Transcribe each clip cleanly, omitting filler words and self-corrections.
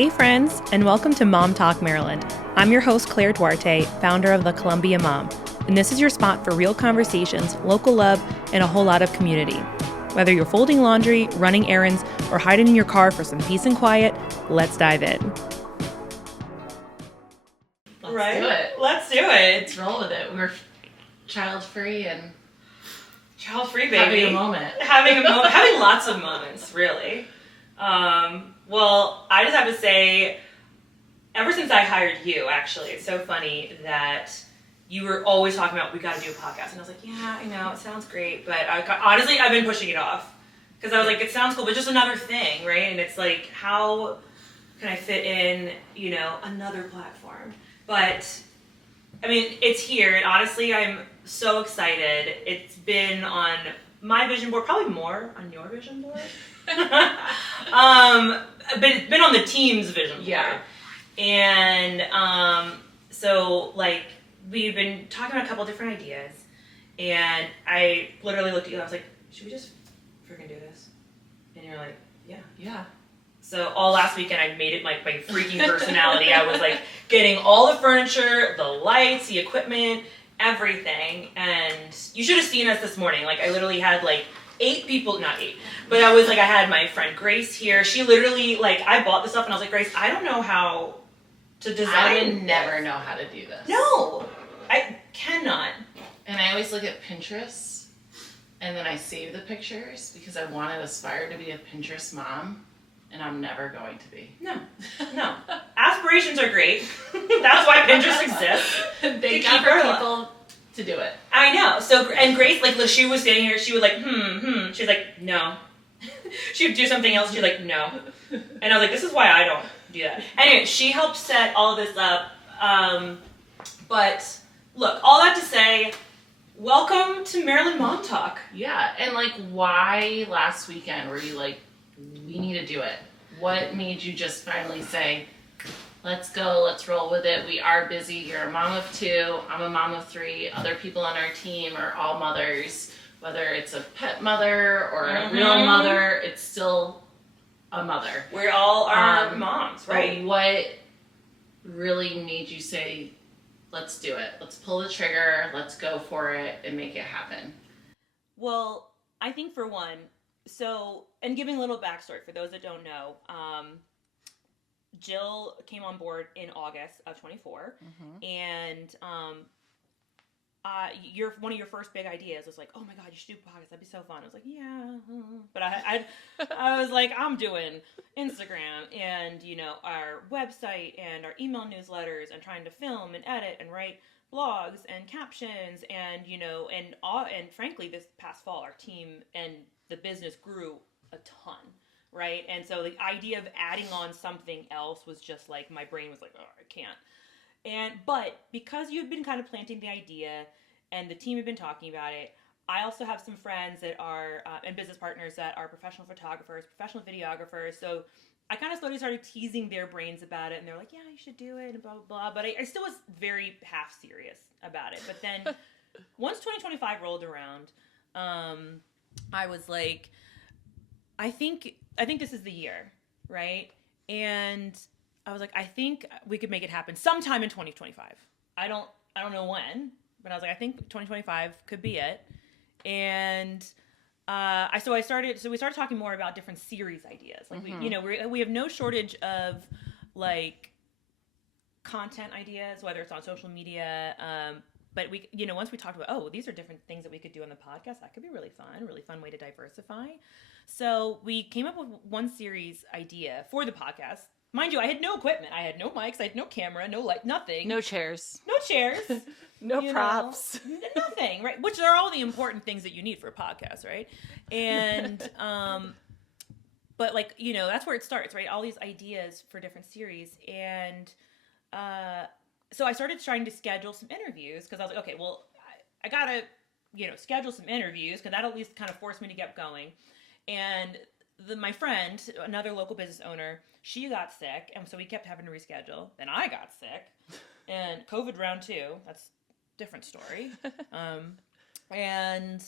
Hey friends, and welcome to Mom Talk Maryland. I'm your host, Claire Duarte, founder of the Columbia Mom, and this is your spot for real conversations, local love, and a whole lot of community. Whether you're folding laundry, running errands, or hiding in your car for some peace and quiet, let's dive in. Let's do it. Let's do it. Let's roll with it. We're child-free and child-free, baby. Having a moment. Having lots of moments, really. Well, I just have to say, ever since I hired you, actually, it's so funny that you were always talking about, we got to do a podcast. And I was like, yeah, I know, it sounds great. But honestly, I've been pushing it off. Because I was like, it sounds cool, but just another thing, right? And it's like, how can I fit in, another platform? But, I mean, it's here. And honestly, I'm so excited. It's been on my vision board, probably more on your vision board. But it's been on the team's vision board. Yeah. And so, we've been talking about a couple different ideas. And I literally looked at you and I was like, should we just freaking do this? And you're like, yeah. Yeah. So all last weekend I made it like my freaking personality. I was like getting all the furniture, the lights, the equipment, everything. And you should have seen us this morning. Like I literally had like 8 people, not 8, but I had my friend Grace here. She literally, I bought this stuff and I was like, Grace, I don't know how to design. I would never know how to do this. No, I cannot. And I always look at Pinterest and then I save the pictures because I want to aspire to be a Pinterest mom. And I'm never going to be. No. Aspirations are great. That's why Pinterest exists. They got for people to do it. I know. So, and Grace, she was standing here, she would She was like, no. She would do something else, she'd like, no. And I was like, this is why I don't do that. Anyway, she helped set all this up. But, look, all that to say, welcome to Maryland Mom Talk. Yeah, and why last weekend were you like, we need to do it? What made you just finally say, let's go, let's roll with it? We are busy. You're a mom of 2. I'm a mom of 3. Other people on our team are all mothers. Whether it's a pet mother or a real mother, it's still a mother. We all are moms, right? What really made you say, let's do it? Let's pull the trigger, let's go for it and make it happen. Well, I think for one, and giving a little backstory for those that don't know, Jill came on board in August of 24, and one of your first big ideas was like, oh my God, you should do a podcast, that'd be so fun. I was like, yeah, but I was like, I'm doing Instagram and, our website and our email newsletters and trying to film and edit and write blogs and captions and, and frankly, this past fall, our team and the business grew a ton, right? And so the idea of adding on something else was just my brain was like, oh, I can't. But because you've been kind of planting the idea and the team had been talking about it, I also have some friends that are, and business partners that are professional photographers, professional videographers. So I kind of slowly started teasing their brains about it. And they're like, yeah, you should do it and blah, blah, blah. But I still was very half serious about it. But then once 2025 rolled around, I was like, I think this is the year, right? And I was like, I think we could make it happen sometime in 2025. I don't know when, but I was like, I think 2025 could be it. And we started talking more about different series ideas. We have no shortage of content ideas, whether it's on social media. But we, once we talked about, these are different things that we could do on the podcast, that could be really fun way to diversify. So we came up with one series idea for the podcast. Mind you, I had no equipment. I had no mics. I had no camera, no light, nothing. No chairs. No props. Nothing, right? Which are all the important things that you need for a podcast, right? And, but that's where it starts, right? All these ideas for different series. And, so I started trying to schedule some interviews because I was like, okay, well, I gotta, schedule some interviews because that'll at least kind of force me to get going. And my friend, another local business owner, she got sick, and so we kept having to reschedule. Then I got sick, and COVID round 2. That's a different story. And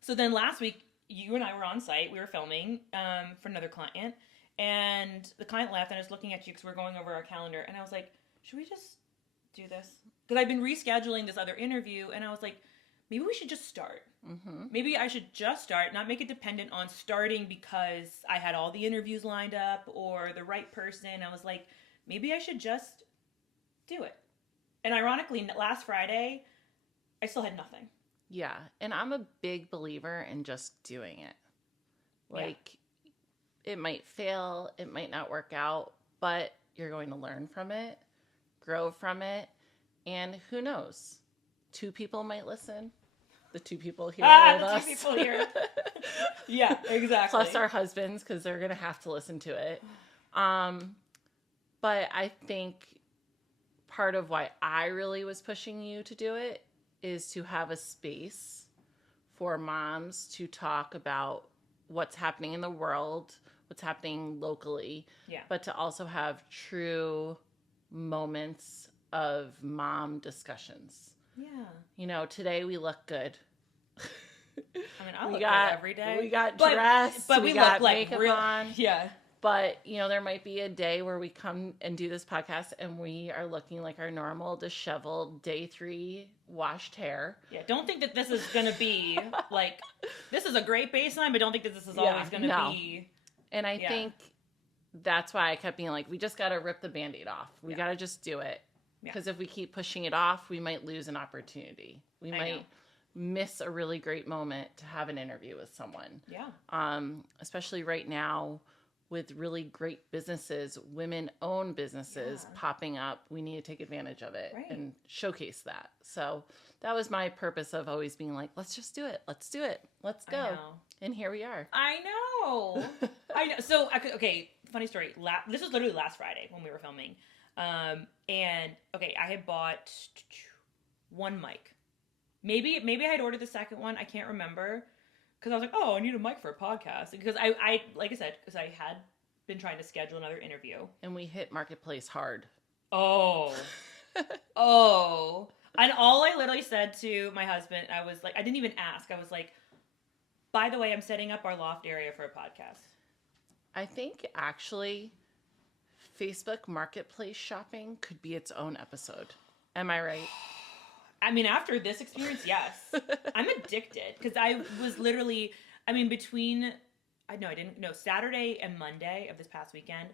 so then last week, you and I were on site. We were filming for another client, And the client left, and I was looking at you because we're going over our calendar, and I was like, should we just do this? Because I've been rescheduling this other interview, and I was like, maybe we should just start. Mm-hmm. Maybe I should just start, not make it dependent on starting because I had all the interviews lined up or the right person. I was like, maybe I should just do it. And ironically, last Friday, I still had nothing. Yeah, and I'm a big believer in just doing it. Like, it might fail, it might not work out, but you're going to learn from it, grow from it, and who knows? 2 people might listen. The 2 people here with the us. 2 people here. Yeah, exactly. Plus our husbands, because they're going to have to listen to it. But I think part of why I really was pushing you to do it is to have a space for moms to talk about what's happening in the world, what's happening locally, but to also have true moments of mom discussions. Yeah. You know, today we look good. I mean, I look good every day. We got dressed, but we got look like makeup real, on. Yeah. But, you know, there might be a day where we come and do this podcast and we are looking like our normal, disheveled, day 3 washed hair. Yeah, don't think that this is going to be, like, this is a great baseline, but don't think that this is always going to be. And I think that's why I kept being like, we just got to rip the Band-Aid off. We got to just do it. Because if we keep pushing it off, we might lose an opportunity. We might miss a really great moment to have an interview with someone. Yeah. Especially right now, with really great businesses, women-owned businesses popping up. We need to take advantage of it and showcase that. So that was my purpose of always being like, let's just do it. Let's do it. Let's go. And here we are. I know. I know. So, okay, funny story. This was literally last Friday when we were filming. And, okay, I had bought 1 mic. Maybe I had ordered the second one. I can't remember. Because I was like, oh, I need a mic for a podcast. Because I like I said, because I had been trying to schedule another interview. And we hit Marketplace hard. Oh. Oh. And all I literally said to my husband, I was like, I didn't even ask. I was like, by the way, I'm setting up our loft area for a podcast. I think actually Facebook Marketplace shopping could be its own episode. Am I right? I mean, after this experience, yes. I'm addicted because I was literally, I mean, Saturday and Monday of this past weekend,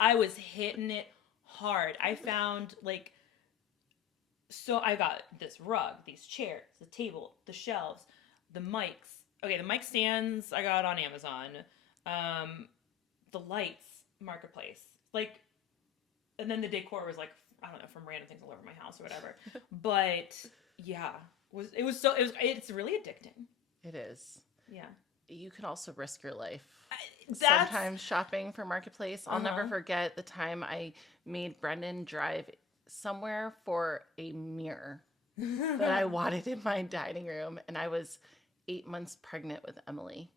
I was hitting it hard. I found so I got this rug, these chairs, the table, the shelves, the mics. Okay, the mic stands I got on Amazon. The lights, Marketplace. And then the decor was I don't know, from random things all over my house or whatever. But yeah, it's really addicting. It is. Yeah. You can also risk your life. Sometimes shopping for Marketplace. I'll never forget the time I made Brendan drive somewhere for a mirror that I wanted in my dining room. And I was 8 months pregnant with Emily.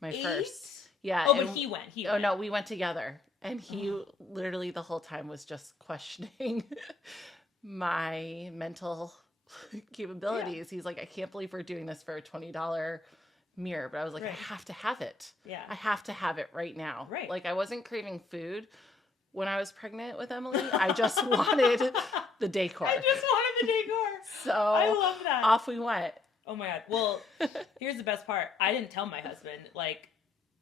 My 8? first. Yeah. Oh, but he went. No, we went together. And he literally the whole time was just questioning my mental capabilities. Yeah. He's like, I can't believe we're doing this for a $20 mirror. But I was like, I have to have it. Yeah. I have to have it right now. Right. I wasn't craving food when I was pregnant with Emily. I just wanted the decor. So I love that. Off we went. Oh my God. Well, here's the best part. I didn't tell my husband.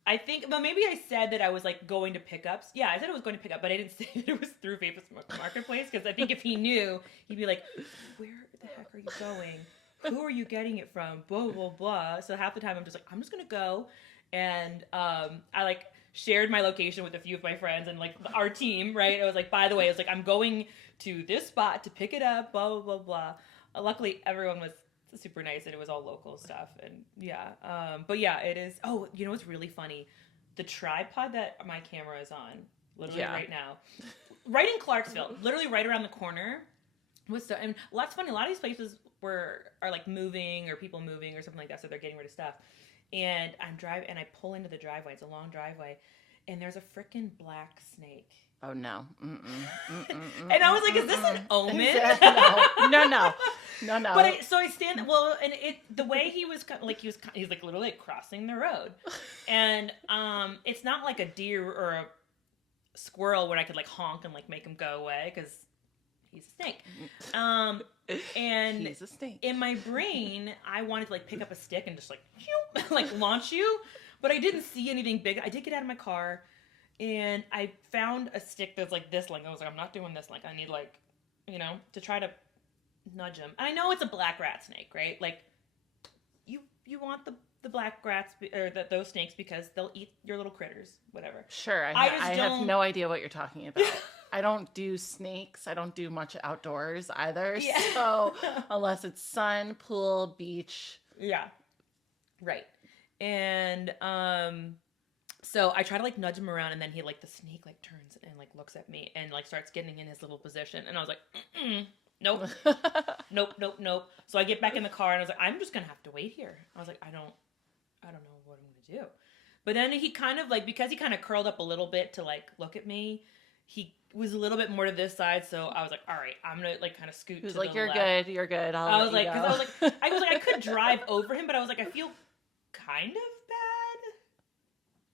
I think, well, maybe I said that I was going to pickups. Yeah, I said I was going to pick up, but I didn't say that it was through Facebook Marketplace because I think if he knew, he'd be like, where the heck are you going? Who are you getting it from? Blah, blah, blah. So half the time I'm just I'm just going to go. And I shared my location with a few of my friends and our team, right? I was like, by the way, I was like, I'm going to this spot to pick it up, blah, blah, blah, blah. Luckily, everyone was super nice and it was all local stuff and but yeah, it is. Oh, you know what's really funny? The tripod that my camera is on literally right now, right in Clarksville, literally right around the corner and that's funny. A lot of these places are moving or people moving or something like that, so they're getting rid of stuff. And I'm driving and I pull into the driveway. It's a long driveway and there's a freaking black snake. Oh no. And I was like, is this an omen? No. But so I stand, and the way he was like, he's like literally like crossing the road. And it's not like a deer or a squirrel where I could like honk and like make him go away, because he's a snake. And he's a snake. In my brain, I wanted to like pick up a stick and just like, like launch you. But I didn't see anything big. I did get out of my car. And I found a stick that's like this length. I was like, I'm not doing this length. I need like, to try to nudge him. And I know it's a black rat snake, right? Like, you want the black rats or those snakes because they'll eat your little critters, whatever. Sure, I have no idea what you're talking about. I don't do snakes. I don't do much outdoors either. Yeah. So unless it's sun, pool, beach. Yeah. Right. And so I try to like nudge him around, and then he like the snake like turns and like looks at me and like starts getting in his little position, and I was like, nope, nope. So I get back in the car and I was like, I'm just gonna have to wait here. I was like, I don't know what I'm gonna do. But then he kind of like, because he kind of curled up a little bit to like look at me, he was a little bit more to this side, so I was like, all right, I'm gonna like kind of scoot. He was to like, the you're left. good, you're good. I was like, because I was like, I could drive over him, but I was like, I feel kind of bad.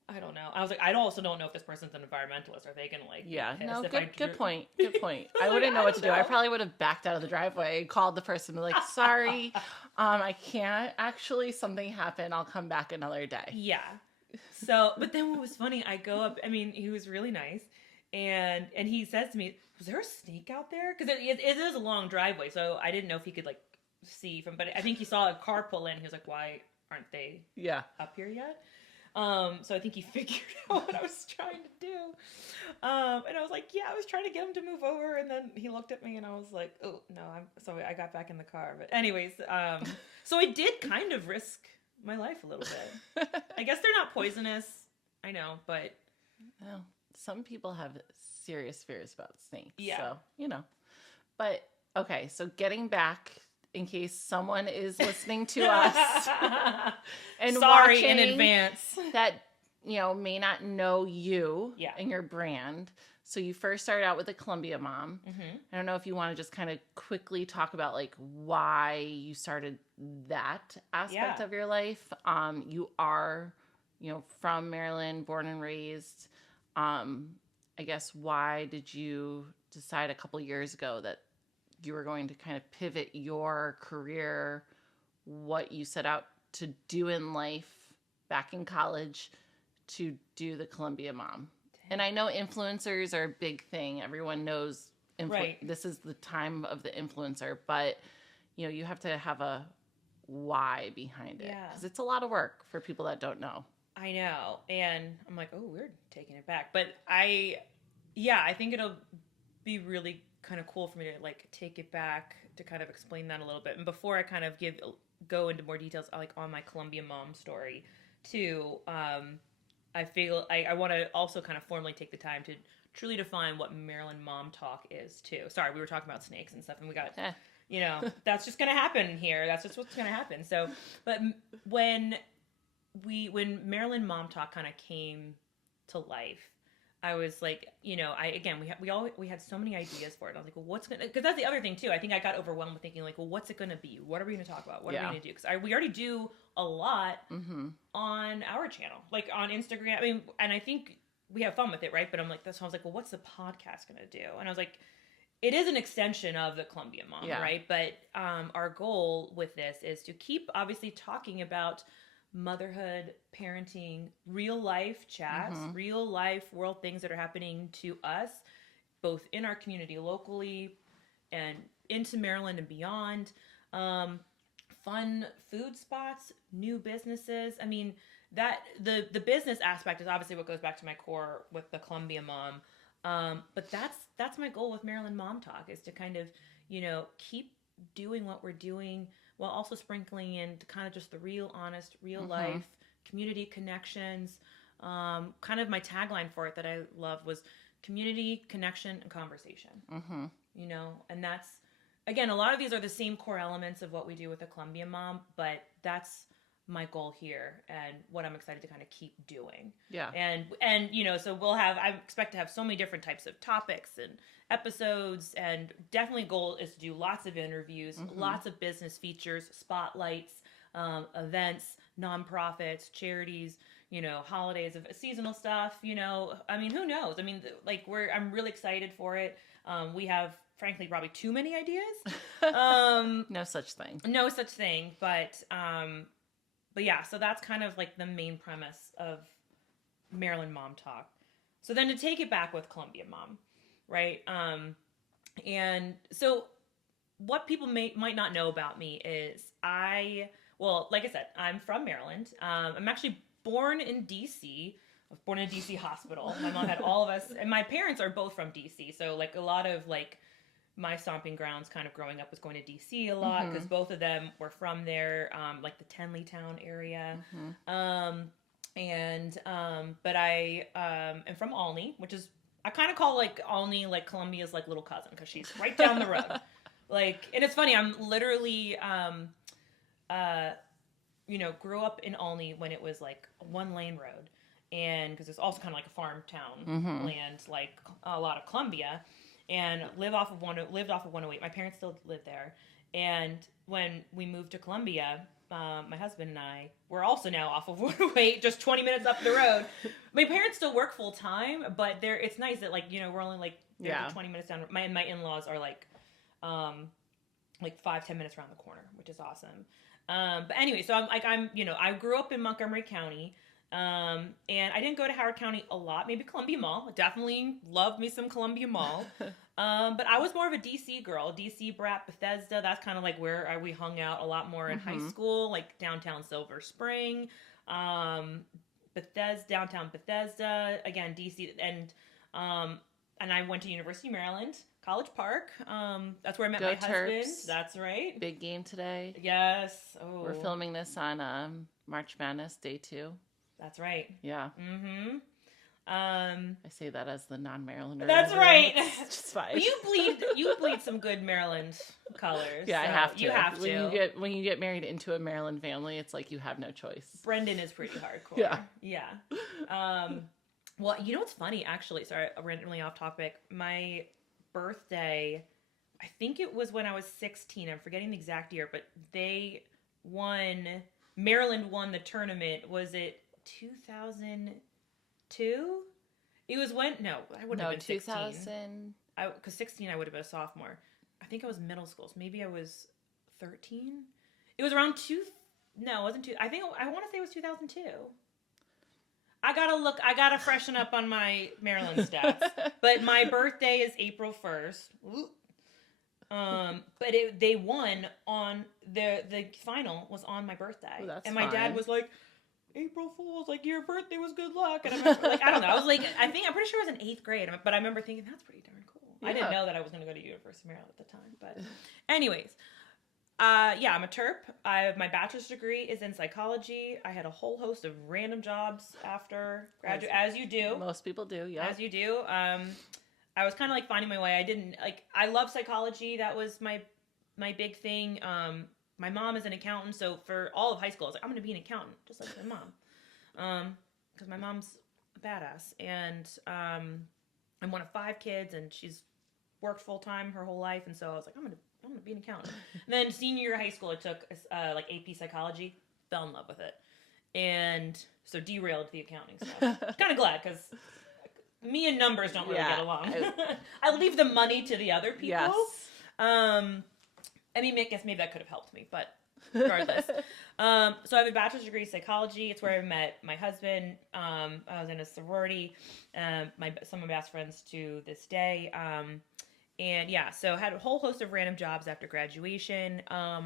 I don't know. I was like, I also don't know if this person's an environmentalist. Are they gonna like? Yeah. be No. pissed Good point. Good point. I wouldn't know what to do. I probably would have backed out of the driveway, called the person, and be like, sorry, I can't. Actually, something happened. I'll come back another day. Yeah. So, but then what was funny? I go up. I mean, he was really nice, and he says to me, "Was there a snake out there?" Because it is a long driveway, so I didn't know if he could like see from. But I think he saw a car pull in. He was like, "Why aren't they up here yet?" So I think he figured out what I was trying to do. And I was like, yeah, I was trying to get him to move over. And then he looked at me and I was like, oh, no. So I got back in the car. But anyways, so I did kind of risk my life a little bit. I guess they're not poisonous. I know, but. Well, some people have serious fears about snakes. Yeah. So, But, okay, so getting back, in case someone is listening to us and sorry watching in advance that may not know you and your brand. So you first started out with a Columbia mom. Mm-hmm. I don't know if you want to just kind of quickly talk about like why you started that aspect of your life. You are from Maryland, born and raised. I guess why did you decide a couple years ago that you were going to kind of pivot your career, what you set out to do in life back in college, to do the Columbia mom? And I know influencers are a big thing. Everyone knows this is the time of the influencer, but you have to have a why behind it, because it's a lot of work for people that don't know. I know. And I'm like, oh, we're taking it back. But I think it'll be really kind of cool for me to like take it back to kind of explain that a little bit. And before I kind of go into more details like on my Columbia mom story too, I feel I want to also kind of formally take the time to truly define what Maryland mom talk is too. Sorry, we were talking about snakes and stuff, and we got that's just gonna happen here. That's just what's gonna happen. So, but when Maryland mom talk kind of came to life, I was like, we had so many ideas for it. I was like, well, because that's the other thing too. I think I got overwhelmed with thinking like, well, what's it going to be? What are we going to talk about? What are we going to do? Because we already do a lot on our channel, like on Instagram. I mean, and I think we have fun with it, right? But I'm like, I was like, well, what's the podcast going to do? And I was like, it is an extension of the Columbia mom, right? But our goal with this is to keep obviously talking about motherhood, parenting, real life chats, real life world things that are happening to us, both in our community locally and into Maryland and beyond. Fun food spots, new businesses. I mean, that the business aspect is obviously what goes back to my core with the Columbia mom. But that's my goal with Maryland Mom Talk, is to kind of, keep doing what we're doing while also sprinkling in kind of just the real, honest, real life community connections. Kind of my tagline for it that I love was community, connection, and conversation. And that's, again, a lot of these are the same core elements of what we do with the Columbia mom, but that's my goal here and what I'm excited to kind of keep doing. Yeah. And you know, so I expect to have so many different types of topics and episodes, and definitely goal is to do lots of interviews, lots of business features, spotlights, events, nonprofits, charities, you know, holidays, of seasonal stuff, you know, I mean, who knows? I mean, like I'm really excited for it. We have, frankly, probably too many ideas. No such thing. No such thing. But yeah, so that's kind of like the main premise of Maryland Mom Talk. So then to take it back with Columbia Mom, right? And so what people might not know about me is well, like I said, I'm from Maryland. I'm actually born in DC. I was born in a DC hospital. My mom had all of us, and my parents are both from DC. So like a lot of like my stomping grounds kind of growing up was going to DC a lot because both of them were from there, like the Tenleytown area. But I am from Olney, which is, I kind of call like Olney like Columbia's like little cousin because she's right down the road. Like, and it's funny, I'm literally, you know, grew up in Olney when it was like a 1-lane road. And because it's also kind of like a farm town land, like a lot of Columbia, and lived off of 108. My parents still live there. And when we moved to Columbia, my husband and I were also now off of 108, just 20 minutes up the road. My parents still work full time, but it's nice that like, you know, we're only like 20 minutes down. My in-laws are like 5-10 minutes around the corner, which is awesome. But anyway, so I'm you know, I grew up in Montgomery County. And I didn't go to Howard County a lot, maybe Columbia Mall. I definitely loved me some Columbia Mall. But I was more of a DC girl, DC brat, Bethesda. That's kind of like where we hung out a lot more in high school, like downtown Silver Spring, downtown Bethesda, again, DC. And I went to University of Maryland, College Park. That's where I met my husband. Terps. That's right. Big game today. Yes. Oh. We're filming this on March Madness, day 2. That's right. Yeah. I say that as the non-Marylander. That's right. It's just fine. But you bleed some good Maryland colors. Yeah, so I have to. You have to. When you get married into a Maryland family, it's like you have no choice. Brendan is pretty hardcore. Yeah. Well, you know what's funny, actually? Sorry, randomly off topic. My birthday, I think it was when I was 16. I'm forgetting the exact year, but Maryland won the tournament. Was it 2002? It was when, no, I wouldn't have been 16. 2000. Because 16 I would have been a sophomore. I think I was middle school, so maybe I was 13. It was around no, it wasn't I want to say it was 2002. I gotta freshen up on my Maryland stats. But my birthday is April 1st. But they won on the final was on my birthday. Ooh, that's and my fine. dad was like, April Fool's, like, your birthday was good luck. And I remember, like, I don't know. I was like, I'm pretty sure I was in 8th grade. But I remember thinking, that's pretty darn cool. Yeah. I didn't know that I was going to go to University of Maryland at the time. But anyways, yeah, I'm a terp. My bachelor's degree is in psychology. I had a whole host of random jobs after graduate, as you do. Most people do, yeah. As you do. I was kind of like finding my way. I love psychology. That was my big thing. My mom is an accountant, so for all of high school, I was like, I'm going to be an accountant, just like my mom. Because my mom's a badass. And I'm one of 5 kids, and she's worked full-time her whole life, and so I was like, I'm going to be an accountant. And then senior year of high school, I took like AP psychology, fell in love with it. And so derailed the accounting stuff. Kind of glad, because me and numbers don't really get along. I leave the money to the other people. Yes. I mean, I guess maybe that could have helped me, but regardless. So I have a bachelor's degree in psychology. It's where I met my husband. I was in a sorority. Some of my best friends to this day. And yeah, so had a whole host of random jobs after graduation. I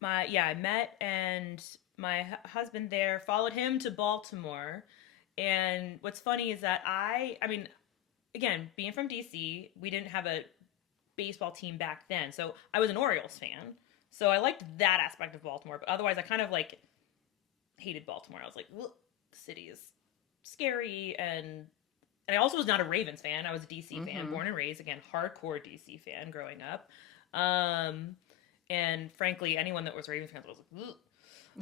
met, and my husband there, followed him to Baltimore. And what's funny is that I mean, again, being from DC, we didn't have a baseball team back then. So I was an Orioles fan. So I liked that aspect of Baltimore. But otherwise, I kind of like hated Baltimore. I was like, well, the city is scary. And I also was not a Ravens fan. I was a DC fan, born and raised. Again, hardcore DC fan growing up. And frankly, anyone that was Ravens fans was like, ugh.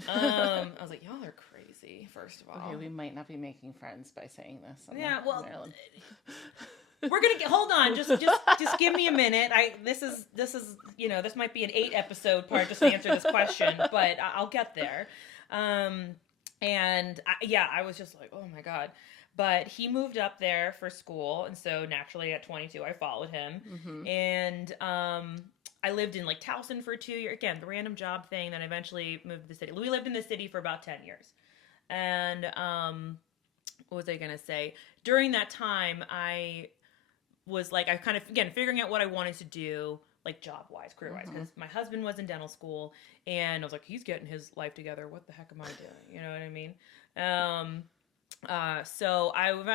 I was like, y'all are crazy, first of all. Okay, we might not be making friends by saying this. Yeah, well, Maryland. we're gonna hold on. Just give me a minute. This is this might be an 8-episode part just to answer this question, but I'll get there. I was just like, oh my God. But he moved up there for school, and so naturally at 22, I followed him. Mm-hmm. And I lived in like Towson for 2 years. Again, the random job thing. Then eventually moved to the city. We lived in the city for about 10 years. And what was I gonna say? During that time, I was like, I kind of again figuring out what I wanted to do, like job-wise, career-wise, because my husband was in dental school, and I was like, he's getting his life together. What the heck am I doing? You know what I mean? So I was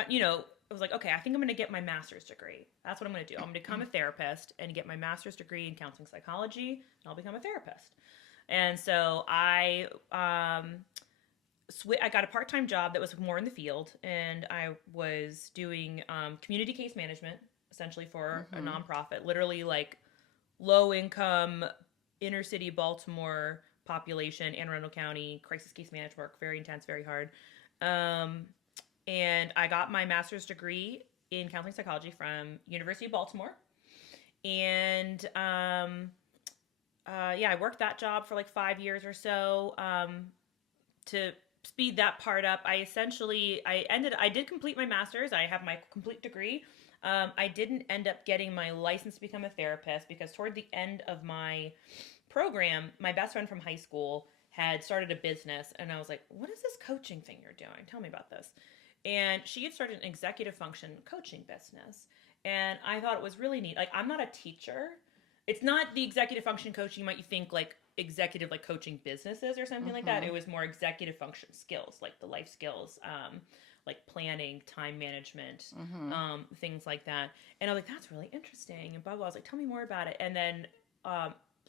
like, okay, I think I'm going to get my master's degree. That's what I'm going to do. I'm going to become a therapist and get my master's degree in counseling psychology, and I'll become a therapist. And so I got a part-time job that was more in the field, and I was doing community case management, essentially for a nonprofit, literally like low-income, inner-city Baltimore population, Anne Arundel County, crisis case management work, very intense, very hard. And I got my master's degree in counseling psychology from University of Baltimore. And, I worked that job for like 5 years or so. To speed that part up, I did complete my master's. I have my complete degree. I didn't end up getting my license to become a therapist because toward the end of my program, my best friend from high school had started a business, and I was like, what is this coaching thing you're doing? Tell me about this. And she had started an executive function coaching business, and I thought it was really neat. Like, I'm not a teacher. It's not the executive function coaching you think like executive like coaching businesses or something like that. It was more executive function skills, like the life skills, like planning, time management, things like that. And I was like, that's really interesting. And blah, blah. I was like, tell me more about it. And then,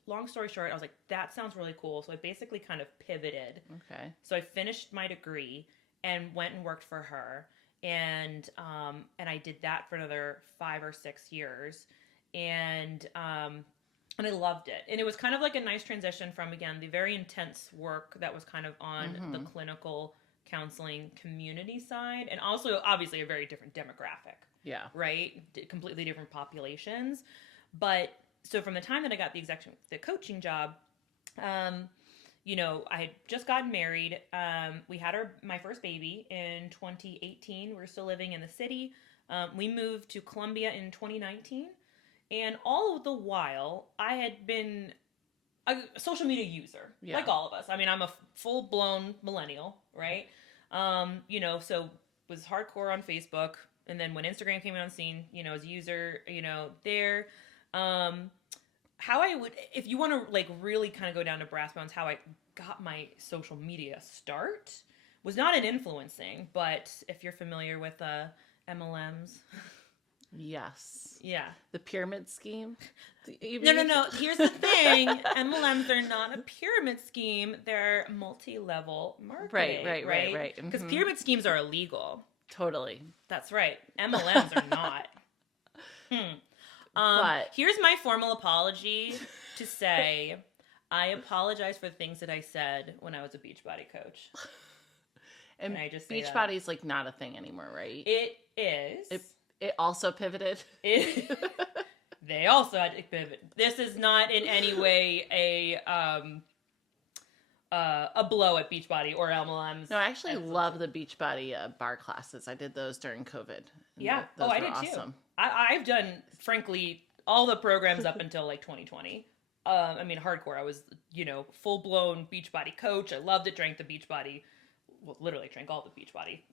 long story short, I was like, that sounds really cool. So I basically kind of pivoted. Okay. So I finished my degree and went and worked for her. And I did that for another 5 or 6 years. And I loved it. And it was kind of like a nice transition from, again, the very intense work that was kind of on the clinical counseling community side, and also obviously a very different demographic. Yeah. Right? Completely different populations. But so from the time that I got the coaching job, I had just gotten married. We had my first baby in 2018. We were still living in the city. We moved to Columbia in 2019. And all the while, I had been a social media user, like all of us. I mean, I'm a full-blown millennial, right? So was hardcore on Facebook. And then when Instagram came on scene, as a user, there. How I would, if you want to like really kind of go down to brass bones, how I got my social media start was not an influencing, but if you're familiar with MLMs. Yes. Yeah. The pyramid scheme? No. Here's the thing. MLMs are not a pyramid scheme. They're multi-level marketing. Right. Because pyramid schemes are illegal. Totally. That's right. MLMs are not. But here's my formal apology to say I apologize for the things that I said when I was a Beachbody coach. And I just Beachbody is like not a thing anymore, right? It is. It also pivoted. They also had to pivot. This is not in any way a blow at Beachbody or MLMs. No, I actually love the Beachbody bar classes. I did those during COVID. Yeah. Those I were did awesome. Too. I've done, frankly, all the programs up until like 2020. Hardcore. I was, full-blown Beachbody coach. I loved it. Drank the Beachbody. Well, literally drank all the Beachbody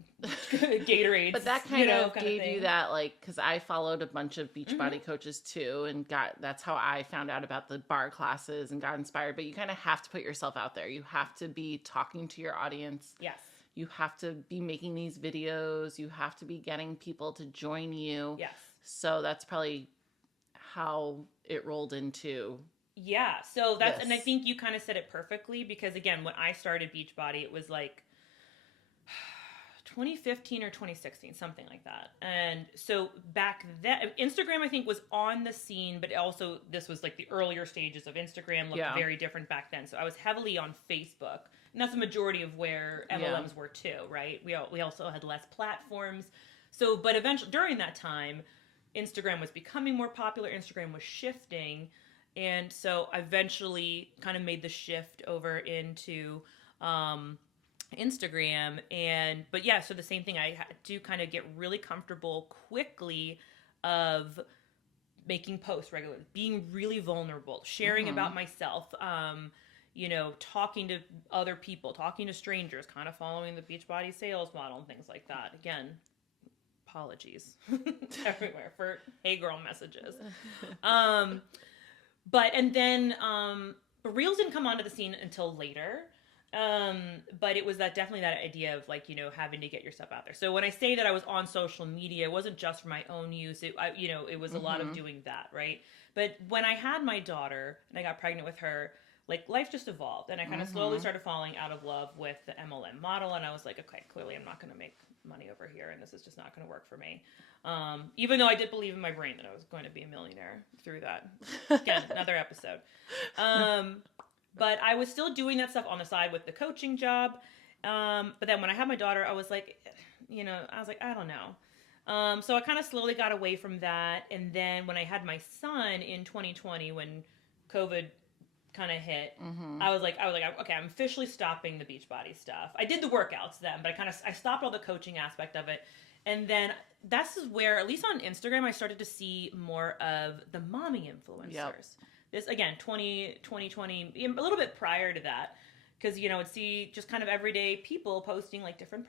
Gatorades. But that kind of gave you that, like, because I followed a bunch of Beachbody coaches too, and that's how I found out about the bar classes and got inspired. But you kind of have to put yourself out there. You have to be talking to your audience. Yes. You have to be making these videos. You have to be getting people to join you. Yes. So that's probably how it rolled into. Yeah. So that's, and I think you kind of said it perfectly, because again, when I started Beachbody, it was like 2015 or 2016, something like that. And so back then, Instagram, I think, was on the scene, but also this was like the earlier stages of Instagram, looked very different back then. So I was heavily on Facebook And that's the majority of where MLMs were too, right? We also had less platforms. So, but eventually, during that time, Instagram was becoming more popular. Instagram was shifting. And so I eventually kind of made the shift over into Instagram. But yeah, so the same thing. I had to kind of get really comfortable quickly of making posts regularly, being really vulnerable, sharing about myself, talking to other people, talking to strangers, kind of following the Beachbody sales model and things like that. Again, apologies everywhere for hey girl messages. But Reels didn't come onto the scene until later. But it was definitely that idea of like, having to get your stuff out there. So when I say that I was on social media, it wasn't just for my own use. It was a lot of doing that, right? But when I had my daughter and I got pregnant with her, like life just evolved, and I kind of slowly started falling out of love with the MLM model. And I was like, okay, clearly I'm not going to make money over here, and this is just not going to work for me. Even though I did believe in my brain that I was going to be a millionaire through that. Again, another episode. But I was still doing that stuff on the side with the coaching job. But then when I had my daughter, I was like, I don't know. So I kind of slowly got away from that. And then when I had my son in 2020, when COVID kind of hit, I was like, okay, I'm officially stopping the Beachbody stuff. I did the workouts then, but I stopped all the coaching aspect of it. And then that's where, at least on Instagram, I started to see more of the mommy influencers. Yep. This, again, 2020, a little bit prior to that, because, I'd see just kind of everyday people posting, like, different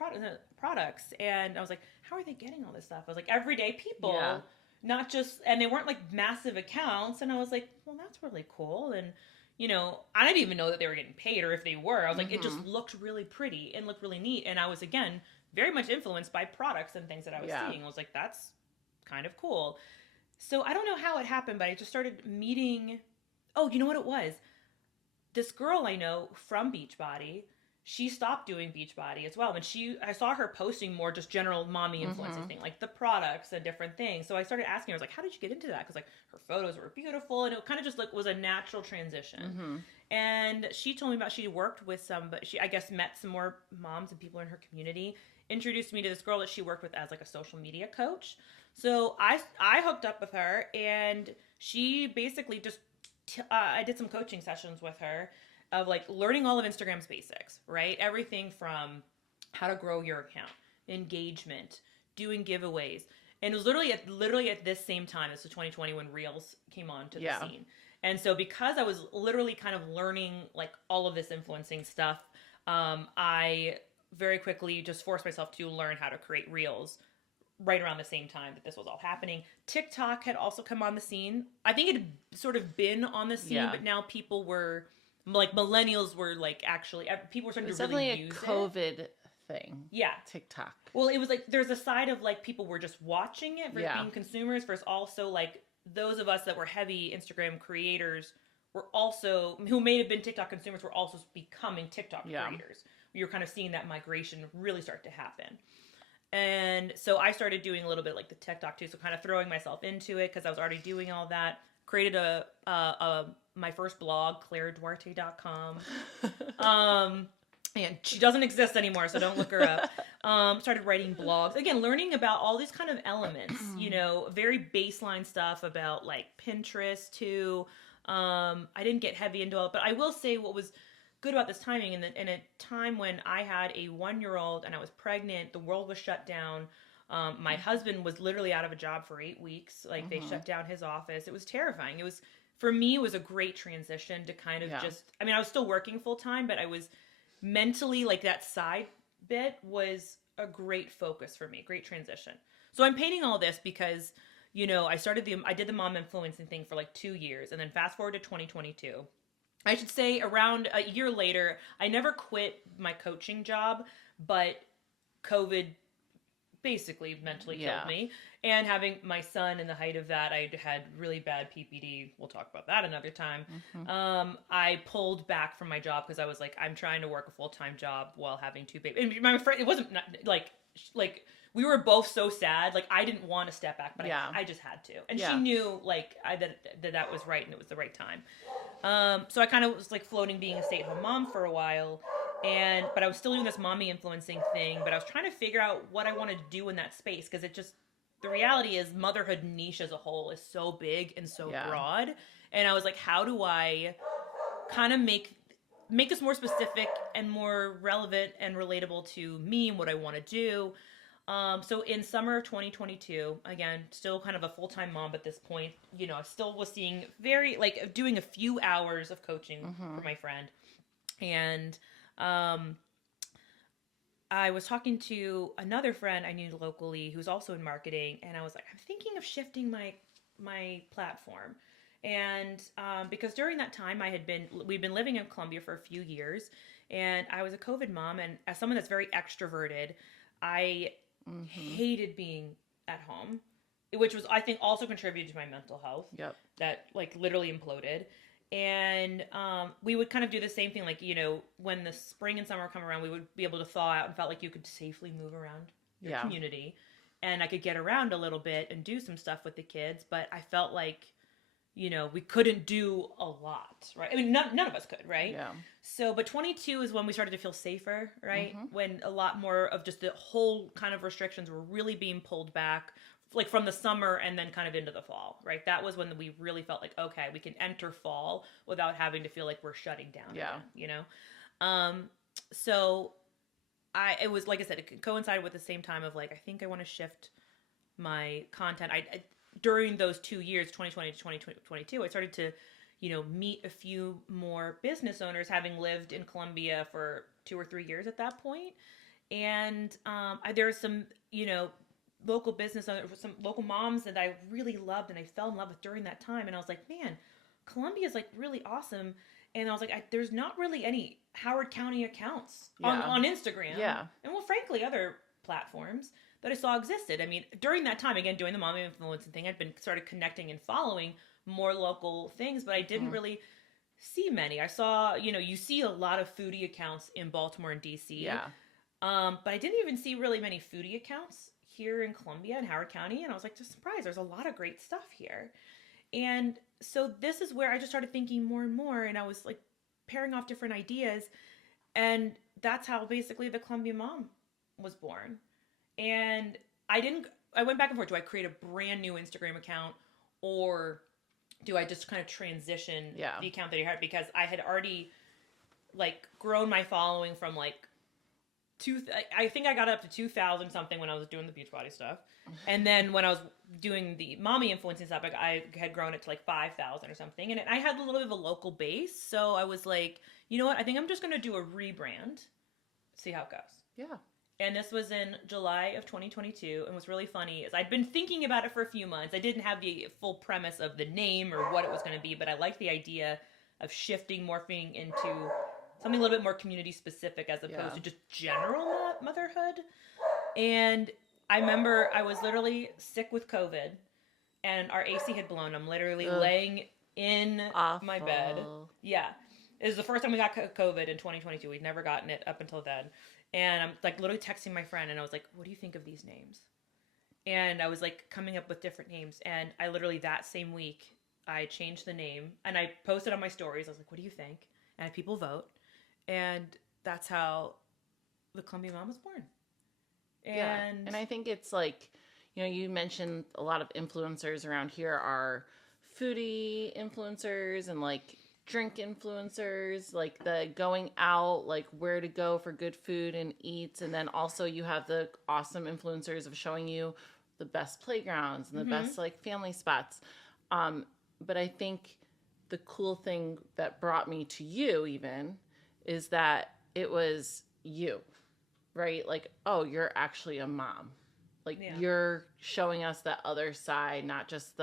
products, and I was like, how are they getting all this stuff? I was like, everyday people, not just, and they weren't, like, massive accounts, and I was like, well, that's really cool, and, I didn't even know that they were getting paid, or if they were. I was like, it just looked really pretty, and looked really neat, and I was, again, very much influenced by products and things that I was seeing. I was like, that's kind of cool. So I don't know how it happened, but I just started meeting... Oh, you know what it was? This girl I know from Beachbody, she stopped doing Beachbody as well. And I saw her posting more just general mommy influencer thing, like the products and different things. So I started asking her, I was like, how did you get into that? Because like her photos were beautiful, and it kind of just like was a natural transition. And she told me about, she worked with she, I guess, met some more moms and people in her community, introduced me to this girl that she worked with as like a social media coach. So I hooked up with her, and she basically just, I did some coaching sessions with her of like learning all of Instagram's basics, right? Everything from how to grow your account, engagement, doing giveaways. And it was literally at this same time, this was 2020 when Reels came on to the scene. And so because I was literally kind of learning like all of this influencing stuff, I very quickly just forced myself to learn how to create Reels right around the same time that this was all happening. TikTok had also come on the scene. I think it had sort of been on the scene, but now people were, like, millennials were, like, actually, people were starting to really use it. It's definitely a COVID thing. Yeah. TikTok. Well, it was, like, there's a side of, like, people were just watching it versus being consumers versus also, like, those of us that were heavy Instagram creators were also, who may have been TikTok consumers, were also becoming TikTok creators. We were kind of seeing that migration really start to happen. And so I started doing a little bit like the TikTok too, so kind of throwing myself into it because I was already doing all that. Created my first blog, ClaireDuarte.com. And she doesn't exist anymore, so don't look her up. Started writing blogs. Again, learning about all these kind of elements, very baseline stuff about like Pinterest too. I didn't get heavy into it, but I will say what was good about this timing, in a time when I had a 1-year-old and I was pregnant, the world was shut down. My husband was literally out of a job for 8 weeks. Like they shut down his office. It was terrifying. For me, it was a great transition to kind of I was still working full time, but I was mentally, like that side bit was a great focus for me, great transition. So I'm painting all this because, I did the mom influencing thing for like 2 years, and then fast forward to 2022. I should say around a year later, I never quit my coaching job, but COVID basically mentally killed me. And having my son in the height of that, I had really bad PPD. We'll talk about that another time. I pulled back from my job because I was like, I'm trying to work a full-time job while having 2 babies. And my friend, it wasn't like we were both so sad. Like I didn't want to step back, but I just had to. And she knew like that was right and it was the right time. So I kind of was like floating being a stay-at-home mom for a while. But I was still doing this mommy influencing thing, but I was trying to figure out what I wanted to do in that space, because the reality is motherhood niche as a whole is so big and so broad. And I was like, how do I kind of make this more specific and more relevant and relatable to me and what I want to do? So in summer of 2022, again, still kind of a full-time mom at this point, I still was seeing doing a few hours of coaching for my friend. And I was talking to another friend I knew locally who's also in marketing, and I was like, I'm thinking of shifting my platform. And because during that time we'd been living in Colombia for a few years, and I was a COVID mom, and as someone that's very extroverted, I hated being at home, which was, I think, also contributed to my mental health. Yep. That literally imploded. And we would kind of do the same thing, when the spring and summer come around, we would be able to thaw out and felt like you could safely move around your community. And I could get around a little bit and do some stuff with the kids, but I felt like, we couldn't do a lot, right? I mean, none of us could, right? Yeah. So, but 22 is when we started to feel safer, right? When a lot more of just the whole kind of restrictions were really being pulled back, like from the summer and then kind of into the fall, right? That was when we really felt like, okay, we can enter fall without having to feel like we're shutting down again, So it was, like I said, it coincided with the same time of like, I think I want to shift my content. I during those 2 years, 2020 to 2022, I started to, meet a few more business owners, having lived in Colombia for 2 or 3 years at that point. And there were some, local business owners, some local moms that I really loved and I fell in love with during that time. And I was like, man, Colombia is like really awesome. And I was like, there's not really any Howard County accounts on Instagram. Yeah. And well, frankly, other platforms that I saw existed. I mean, during that time, again, doing the mommy influence thing, I'd been started connecting and following more local things, but I didn't really see many. I saw, you see a lot of foodie accounts in Baltimore and DC. Yeah. But I didn't even see really many foodie accounts here in Columbia and Howard County. And I was like, just surprised. There's a lot of great stuff here. And so this is where I just started thinking more and more, and I was like pairing off different ideas. And that's how basically the Columbia Mom was born. And I went back and forth. Do I create a brand new Instagram account, or do I just kind of transition the account that I had? Because I had already grown my following from I think I got up to 2,000 something when I was doing the Beachbody stuff. And then when I was doing the mommy influencing stuff, I had grown it to 5,000 or something. And I had a little bit of a local base. So I was like, you know what? I think I'm just going to do a rebrand, see how it goes. Yeah. And this was in July of 2022. And what's really funny is I'd been thinking about it for a few months. I didn't have the full premise of the name or what it was going to be, but I liked the idea of morphing into something a little bit more community specific as opposed to just general motherhood. And I remember I was literally sick with COVID and our AC had blown. I'm literally laying in my bed. Yeah. It was the first time we got COVID in 2022. We'd never gotten it up until then. And I'm literally texting my friend and I was like, what do you think of these names? And I was coming up with different names. And I literally that same week, I changed the name and I posted on my stories. I was like, what do you think? And I had people vote. And that's how the Columbia Mom was born. And I think it's you mentioned a lot of influencers around here are foodie influencers and drink influencers, the going out, where to go for good food and eats. And then also you have the awesome influencers of showing you the best playgrounds and the best family spots. But I think the cool thing that brought me to you even is that it was you, right? Oh, you're actually a mom. You're showing us that other side, not just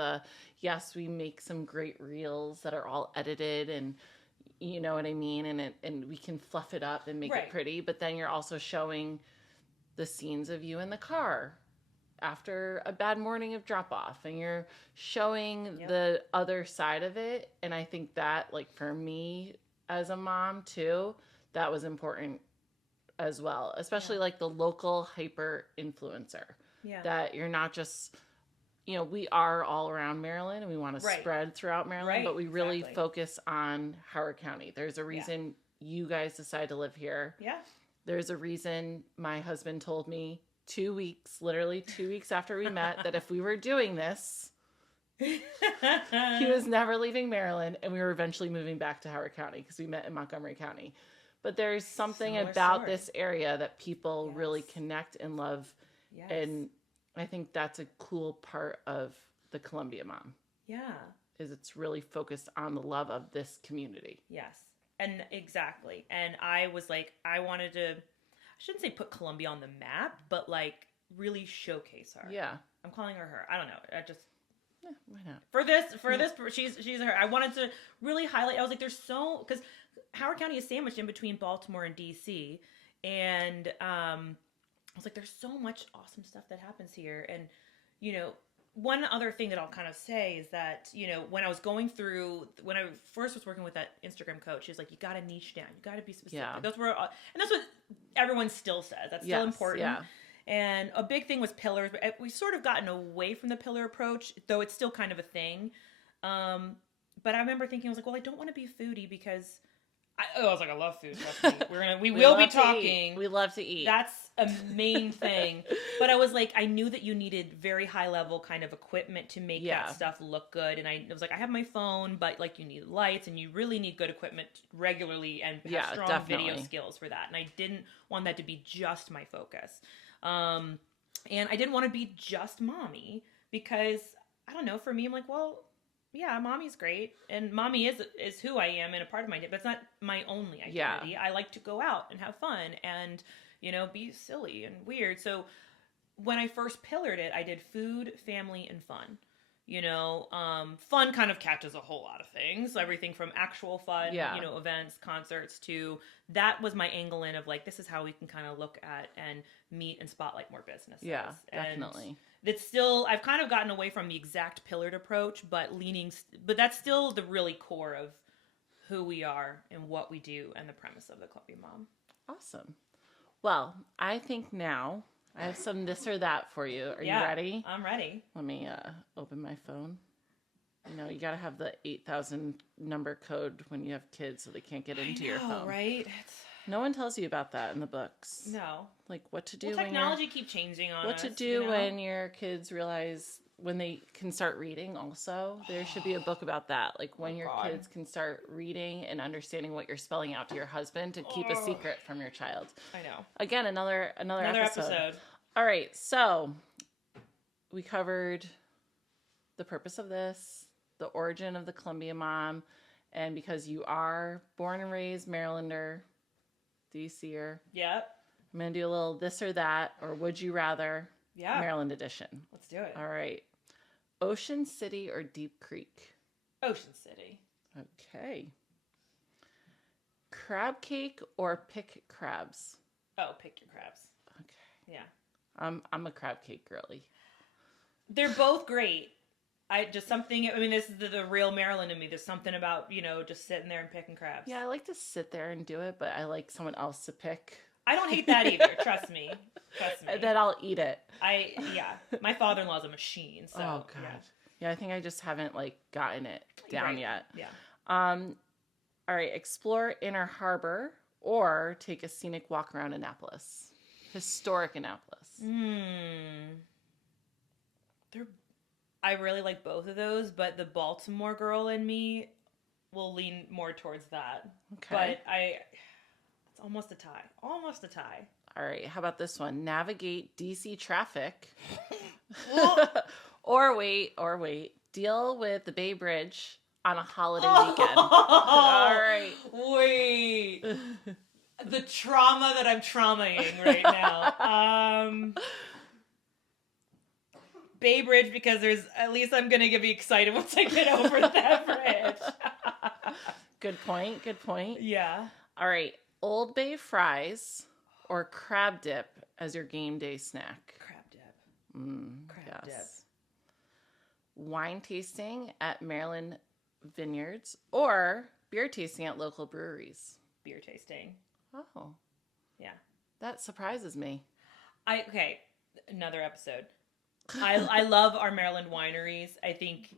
yes, we make some great reels that are all edited and you know what I mean? And we can fluff it up and make it pretty, but then you're also showing the scenes of you in the car after a bad morning of drop off, and you're showing the other side of it. And I think that for me as a mom too, that was important as well, especially the local hyper influencer. Yeah. That you're not just, we are all around Maryland and we want to spread throughout Maryland, but we really focus on Howard County. There's a reason you guys decide to live here. Yeah. There's a reason my husband told me literally 2 weeks after we met, that if we were doing this, he was never leaving Maryland, and we were eventually moving back to Howard County because we met in Montgomery County. But there's something Similar about story. this area that people Yes. really connect and love. Yes. And I think that's a cool part of the Columbia Mom, Yeah. is it's really focused on the love of this community. Yes. And exactly. And I was like, I wanted to, I shouldn't say put Columbia on the map, but like really showcase her. Yeah. I'm calling her. I don't know. I just, Why not? for this, she's her. I wanted to really highlight. I was like, because Howard County is sandwiched in between Baltimore and DC, and I was like, there's so much awesome stuff that happens here. And one other thing that I'll kind of say is that when I first was working with that Instagram coach, she's like, you got to niche down, you got to be specific. Yeah. And that's what everyone still says. That's still important. Yeah. And a big thing was pillars, but we've sort of gotten away from the pillar approach, though it's still kind of a thing. But I remember thinking, I was like, well, I don't want to be foodie because I was like, I love food. Trust me. We will be talking. We love to eat. That's a main thing. But I was like, I knew that you needed very high level kind of equipment to make that stuff look good. And I was like, I have my phone, but like you need lights and you really need good equipment regularly and have strong video skills for that. And I didn't want that to be just my focus. And I didn't want to be just mommy because I don't know, for me, I'm like, well, yeah, mommy's great. And mommy is who I am and a part of my day, but it's not my only identity. Yeah. I like to go out and have fun and, be silly and weird. So when I first pillared it, I did food, family, and fun. Fun kind of catches a whole lot of things. Everything from actual fun, events, concerts to that was my angle in of like, this is how we can kind of look at and meet and spotlight more businesses. Yeah, definitely. And it's still, I've kind of gotten away from the exact pillared approach, but that's still the really core of who we are and what we do and the premise of the Columbia Mom. Awesome. Well, I think now I have some this or that for you. Are you ready? I'm ready. Let me open my phone. You got to have the 8,000 number code when you have kids so they can't get into your phone. Right? No one tells you about that in the books. No. Like what to do technology keeps changing on us. What to do when your kids realize when they can start reading also. There should be a book about that. Like when your kids can start reading and understanding what you're spelling out to your husband to keep a secret from your child. I know. Again, another episode. All right, so we covered the purpose of this, the origin of the Columbia Mom, and because you are born and raised Marylander, DCer. Yep. I'm going to do a little this or that, or would you rather, Maryland edition. Let's do it. All right. Ocean City or Deep Creek? Ocean City. Okay. Crab cake or pick crabs? Oh, pick your crabs. Okay. Yeah. I'm a crab cake girly. They're both great. This is the real Maryland in me. There's something about, just sitting there and picking crabs. Yeah, I like to sit there and do it, but I like someone else to pick. I don't hate that either. Trust me. Then I'll eat it. My father-in-law's a machine. So, oh, God. Yeah, I think I just haven't, gotten it down yet. Yeah. All right, explore Inner Harbor or take a scenic walk around Annapolis. Historic Annapolis. I really like both of those, but the Baltimore girl in me will lean more towards that. Okay. But it's almost a tie. Almost a tie. All right. How about this one? Navigate DC traffic. or wait. Deal with the Bay Bridge on a holiday weekend. All right. Wait. The trauma that I'm traumaing right now. Bay Bridge, because at least I'm going to be excited once I get over that bridge. Good point. Yeah. All right. Old Bay fries or crab dip as your game day snack? Crab dip. Crab dip. Wine tasting at Maryland vineyards or beer tasting at local breweries? Beer tasting. Oh. Yeah. That surprises me. Another episode. I love our Maryland wineries. I think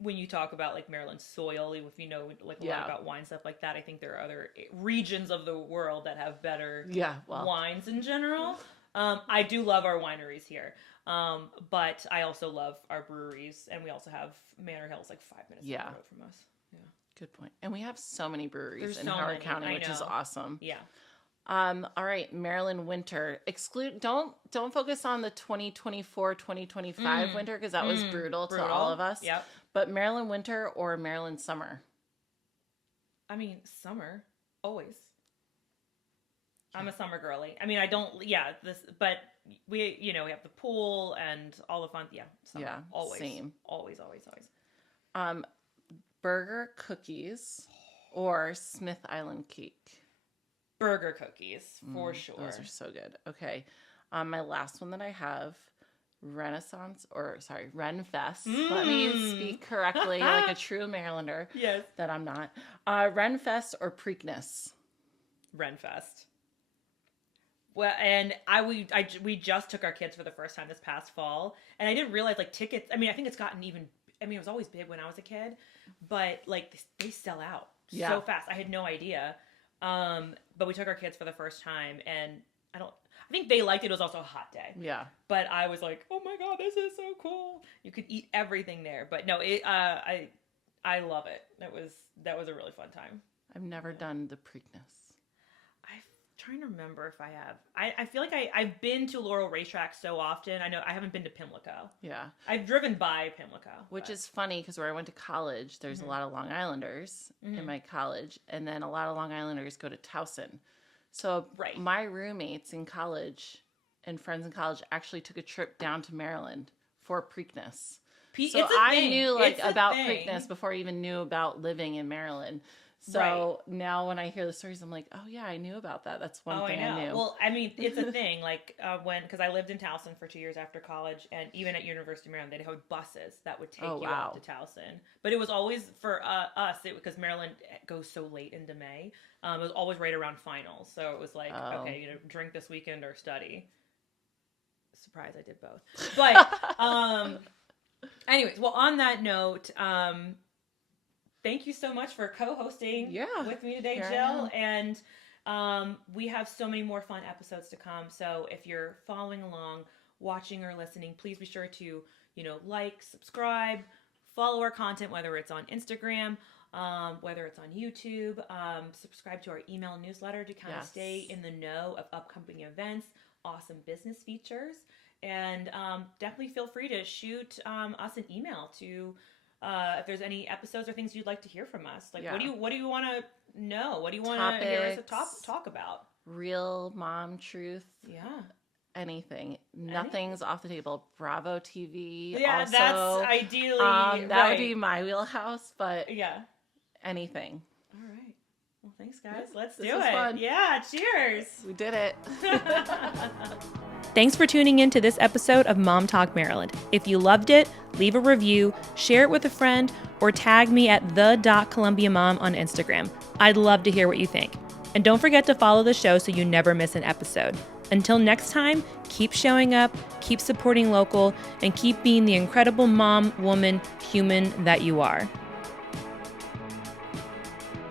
when you talk about like Maryland soil, if you know like a lot about wine, stuff like that, I think there are other regions of the world that have better wines in general. I do love our wineries here. But I also love our breweries, and we also have Manor Hill's like 5 minutes down the road from us. Yeah. Good point. And we have so many breweries in Howard County, which is awesome. Yeah. All right, Maryland winter. Don't focus on the 2024-2025 winter because that was brutal to all of us. Yep. But Maryland winter or Maryland summer? I mean, summer always. I'm a summer girly. I mean, I don't. But we have the pool and all the fun. Yeah. Summer. Yeah. Always. Same. Always. Burger cookies or Smith Island cake? Burger cookies, for sure. Those are so good. Okay. My last one that I have, Renfest. Let me speak correctly like a true Marylander. Yes. That I'm not. Renfest or Preakness? Renfest. Well, and we just took our kids for the first time this past fall, and I didn't realize like tickets. I mean, I think it's gotten even. I mean, it was always big when I was a kid, but like they sell out so fast. I had no idea. But we took our kids for the first time, and I think they liked it. It was also a hot day. Yeah. But I was like, oh my God, this is so cool. You could eat everything there. But no, I love it. That was a really fun time. I've never done the Preakness. I'm trying to remember if I have. I feel like I've been to Laurel Racetrack so often. I know I haven't been to Pimlico. Yeah. I've driven by Pimlico. Which is funny because where I went to college, there's a lot of Long Islanders in my college. And then a lot of Long Islanders go to Towson. So my roommates in college and friends in college actually took a trip down to Maryland for Preakness. So I knew about Preakness before I even knew about living in Maryland. So now when I hear the stories, I'm like, oh yeah, I knew about that. That's one thing I knew. Well, I mean, it's a thing. Like because I lived in Towson for 2 years after college, and even at University of Maryland, they'd have buses that would take you out to Towson. But it was always for us because Maryland goes so late into May. It was always right around finals, so it was like, okay, drink this weekend or study. Surprise, I did both. But anyways, well, on that note. Thank you so much for co-hosting with me today, Jill. And we have so many more fun episodes to come. So if you're following along, watching or listening, please be sure to, like, subscribe, follow our content, whether it's on Instagram, whether it's on YouTube, subscribe to our email newsletter to kind of stay in the know of upcoming events, awesome business features. And definitely feel free to shoot us an email to... if there's any episodes or things you'd like to hear from us, like what do you want to know? What do you want to hear us talk about? Real mom truth. Yeah. Anything. Nothing's off the table. Bravo TV. Yeah, also, that's ideally that would be my wheelhouse, but anything. All right. Well, thanks guys. Let's do it. Fun. Yeah. Cheers. We did it. Thanks for tuning in to this episode of Mom Talk Maryland. If you loved it, leave a review, share it with a friend, or tag me at the.columbiamom on Instagram. I'd love to hear what you think. And don't forget to follow the show so you never miss an episode. Until next time, keep showing up, keep supporting local, and keep being the incredible mom, woman, human that you are.